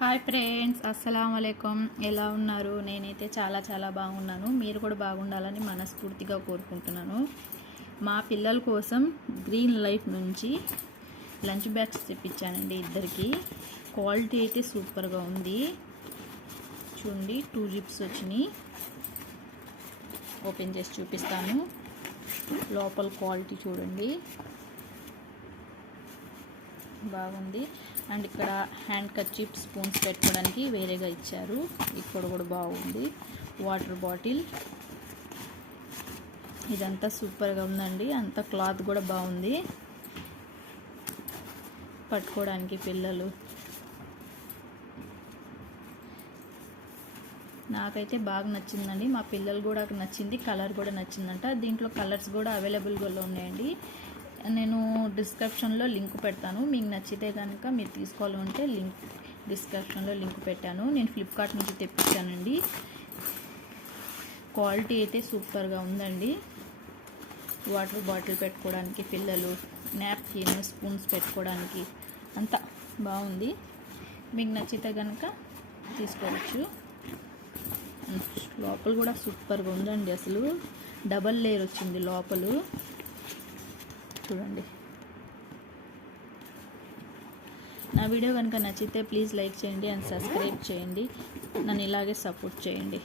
Hi friends, అస్సలం వాలేకుమ్. ఎలా ఉన్నారు? నేనైతే చాలా బాగున్నాను. మీరు కూడా బాగుండాలని మనస్ఫూర్తిగా కోరుకుంటున్నాను. మా పిల్లల కోసం గ్రీన్ లైఫ్ నుంచి లంచ్ బ్యాగ్స్ తెప్పించానండి ఇద్దరికి. క్వాలిటీ అయితే సూపర్గా ఉంది. చూడండి, 2 జిప్స్ వచ్చినాయి. ఓపెన్ చేసి చూపిస్తాను. లోపల క్వాలిటీ చూడండి, బాగుంది. అండ్ ఇక్కడ హ్యాండ్ కర్చీఫ్, స్పూన్స్ పెట్టుకోవడానికి వేరేగా ఇచ్చారు. ఇక్కడ కూడా బాగుంది. వాటర్ బాటిల్, ఇదంతా సూపర్గా ఉందండి. అంత క్లాత్ కూడా బాగుంది. పట్టుకోవడానికి పిల్లలు, నాకైతే బాగా నచ్చిందండి. మా పిల్లలు కూడా నచ్చింది. కలర్ కూడా నచ్చిందంట. దీంట్లో కలర్స్ కూడా అవైలబుల్గా ఉన్నాయండి. నేను డిస్క్రిప్షన్లో లింక్ పెడతాను. మీకు నచ్చితే కనుక మీరు తీసుకోవాలంటే డిస్క్రిప్షన్లో లింక్ పెట్టాను. నేను ఫ్లిప్కార్ట్ నుంచి తెప్పించానండి. క్వాలిటీ అయితే సూపర్గా ఉందండి. వాటర్ బాటిల్ పెట్టుకోవడానికి, పిల్లలు నాప్కిన్, స్పూన్స్ పెట్టుకోవడానికి అంతా బాగుంది. మీకు నచ్చితే కనుక తీసుకోవచ్చు. లోపల కూడా సూపర్గా ఉందండి. అసలు డబల్ లేయర్ వచ్చింది లోపల. చూడండి. నా వీడియో కనుక నచ్చితే ప్లీజ్ లైక్ చేయండి అండ్ సబ్స్క్రైబ్ చేయండి. నన్ను ఇలాగే సపోర్ట్ చేయండి.